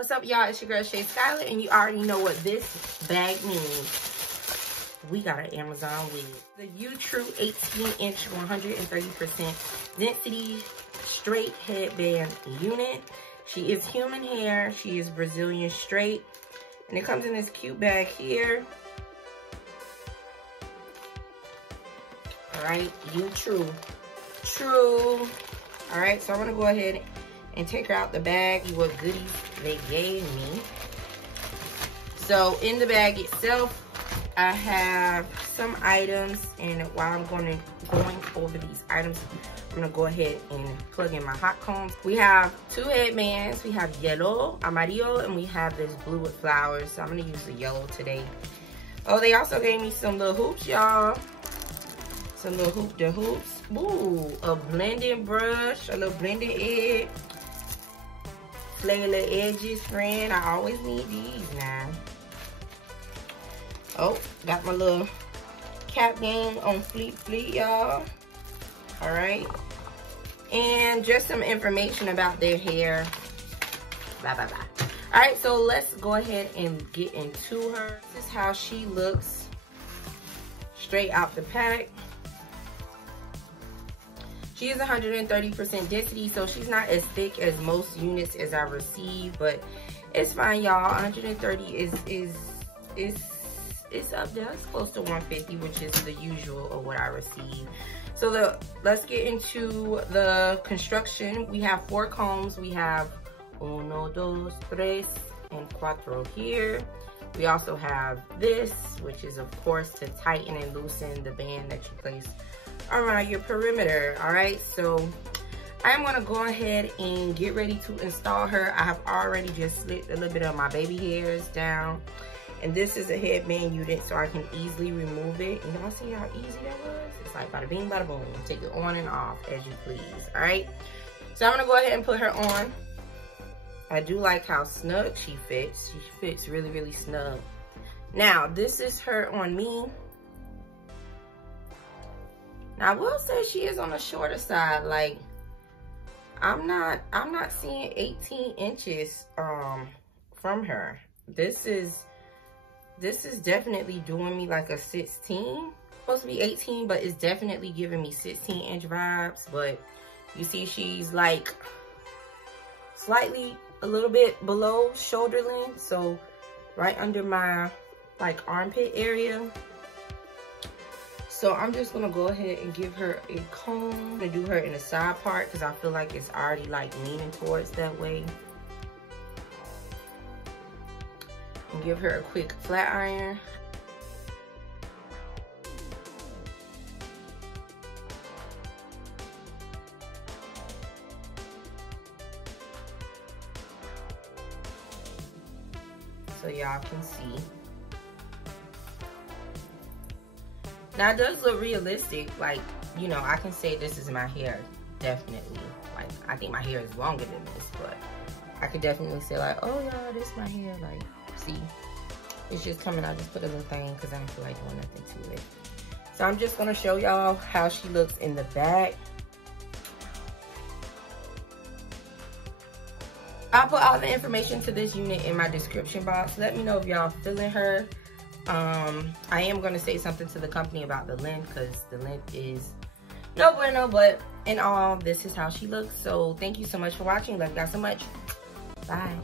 What's up, y'all? It's your girl ShaySkyler, and you already know what this bag means. We got an Amazon wig. The UTRUE 18-inch 130% density straight headband unit. She is human hair. She is Brazilian straight. And it comes in this cute bag here. All right, UTRUE. True. All right, so I'm gonna go ahead and take her out the bag, see what goodies they gave me. So in the bag itself, I have some items, and while I'm going over these items, I'm gonna go ahead and plug in my hot combs. We have 2 headbands. We have yellow, amarillo, and we have this blue with flowers. So I'm gonna use the yellow today. Oh, they also gave me some little hoops, y'all. Some little hoops. Ooh, a blending brush, a little blending egg. Play a little edges, friend. I always need these now. Oh, got my little cap game on fleet, y'all. All right. And just some information about their hair. Blah, blah, blah. All right, so let's go ahead and get into her. This is how she looks straight out the pack. She is 130% density, so she's not as thick as most units as I receive, but it's fine, y'all. 130 is up there. It's close to 150, which is the usual of what I receive. So let's get into the construction. We have 4 combs. We have 1, 2, 3, and 4 here. We also have this, which is of course to tighten and loosen the band that you place around your perimeter. All right, so I'm gonna go ahead and get ready to install her. I have already just slit a little bit of my baby hairs down, and this is a headband unit, so I can easily remove it. And y'all see how easy that was? It's like bada bing, bada boom. Take it on and off as you please. All right, so I'm gonna go ahead and put her on. I do like how snug she fits. She fits really, really snug. Now, this is her on me. Now, I will say she is on the shorter side. Like, I'm not seeing 18 inches from her. This is definitely doing me like a 16. Supposed to be 18, but it's definitely giving me 16-inch vibes. But you see, she's like slightly a little bit below shoulder length, so right under my like armpit area. So I'm just gonna go ahead and give her a comb. I'm gonna do her in the side part because I feel like it's already like leaning towards that way. And give her a quick flat iron. So y'all can see. Now, it does look realistic. Like, you know, I can say this is my hair, definitely. Like, I think my hair is longer than this, but I could definitely say like, oh yeah, this is my hair. Like, see, it's just coming out. Just put a little thing because I don't feel like doing nothing to it. So I'm just gonna show y'all how she looks in the back. I'll put all the information to this unit in my description box. Let me know if y'all feeling her. I am going to say something to the company about the length, because the length is no bueno, but in all, this is how she looks. So thank you so much for watching. Love you guys so much. Bye.